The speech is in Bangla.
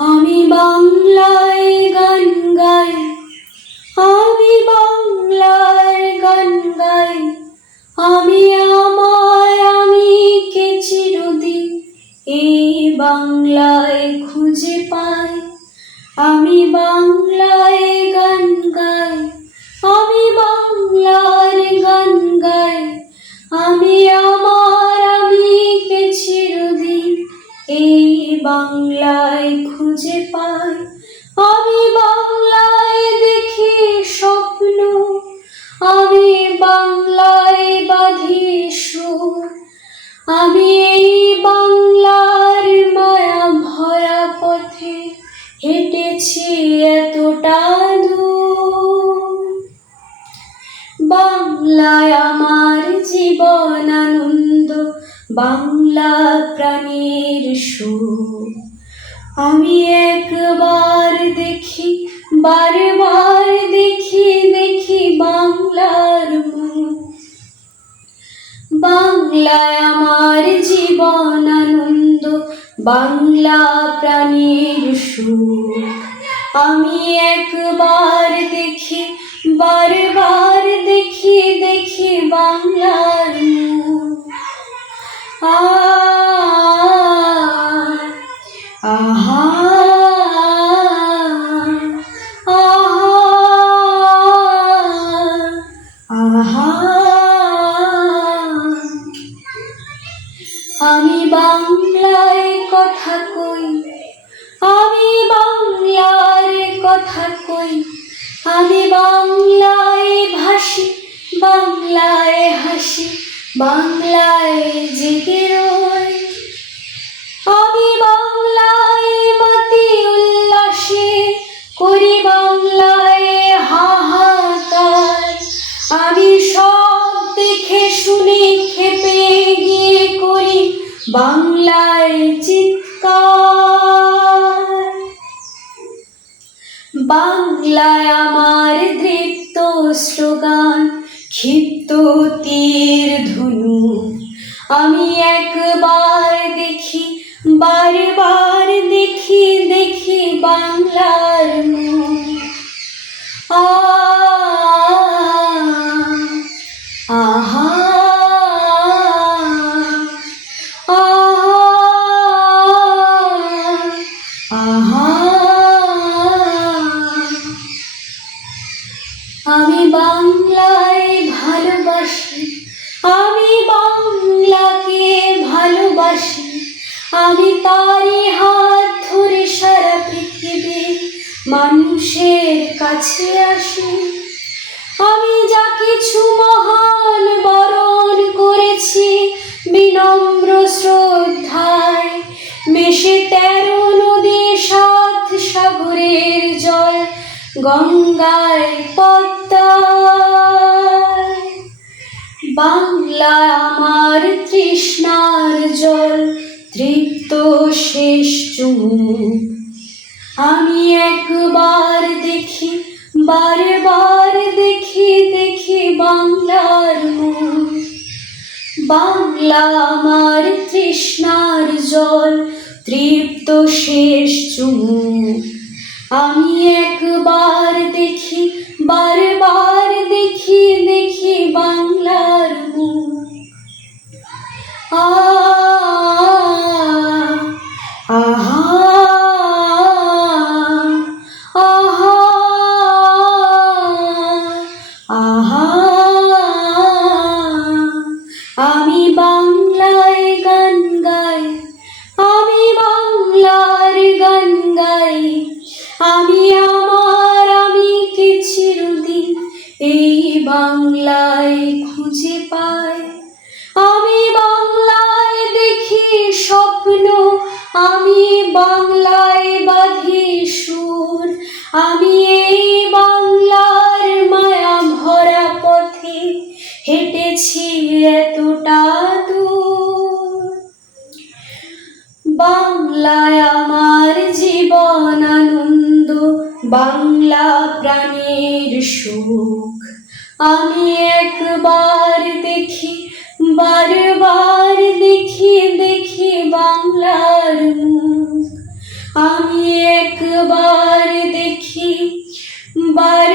আমি বাংলায় গান গাই, আমি বাংলায় গান গাই, আমি আমায় আমি কে চিরদিন এই বাংলায় খুঁজে পাই। আমি বাংলায় গান গাই, আমি বাংলার গান গাই, আমি আমার আমি কে চিরদিন এই বাংলায় খুঁজে পাই। আমি বাংলায় দেখি স্বপ্ন, আমি বাংলায় বাঁধি সুর, আমি এই বাংলার মায়া ভরা পথে হেঁটেছি এতটা দূর। বাংলায় আমার জীবন আনন্দ, বাংলা প্রাণের সুর। আমি একবার দেখি, বারবার দেখি, দেখি বাংলার মুখ। বাংলায় আমার জীবন আনন্দ, বাংলা প্রাণের সুর। আমি একবার দেখি, বারবার দেখি, দেখি বাংলার মুখ। আহা আমি বাংলায় কথা কই, আমি বাংলার কথা কই, আমি বাংলায় ভাসি, বাংলায় হাসি, বাংলায় জেগে রই। আমি বাংলায় মাতি উল্লাসে করি, বাংলায় হাহাকার। আমি সব দেখে শুনে খেপে গিয়ে করি বাংলায় চিৎকার। বাংলায় আমার দৃপ্ত স্লোগান, ক্ষিপ্ত তীর ধনু। আমি একবার দেখি, বারবার দেখি, দেখি বাংলার মুখ। আহা আমি বাংলায় ভালোবাসি, আমি বাংলাকে ভালোবাসি, আমি তারই হাত ধরে সারা পৃথিবীর মানুষের কাছে আসি। আমি যা কিছু মহান বরণ করেছি বিনম্র শ্রদ্ধায়, মেশে 13 নদী 7 সাগরের জল, গঙ্গায় পদ্মায়। বাংলা আমার তৃষ্ণার জল, তৃপ্ত শেষ চুমুক। আমি একবার দেখি, বারবার দেখি, দেখি বাংলার মুখ। বাংলা আমার তৃষ্ণার জল, তৃপ্ত শেষ চুমুক। আমি একবার দেখি, বারবার দেখি, দেখি বাংলার মুখ। আমি বাংলায় গান গাই, আমি বাংলার গান গাই, আমি আমার আমি কে চিরদিন এই বাংলায় খুঁজে পাই। আমি বাংলায় দেখি স্বপ্ন, আমি বাংলায় বাঁধি সুর, আমি এই বাংলার মায়া ভরা পথে হেঁটেছি এতটা দূর। বাংলায় আমার জীবন আনন্দ, বাংলা প্রাণের সুখ। আমি একবার দেখি, বারবার দেখি, দেখি বাংলার মুখ। আমি একবার দেখি বার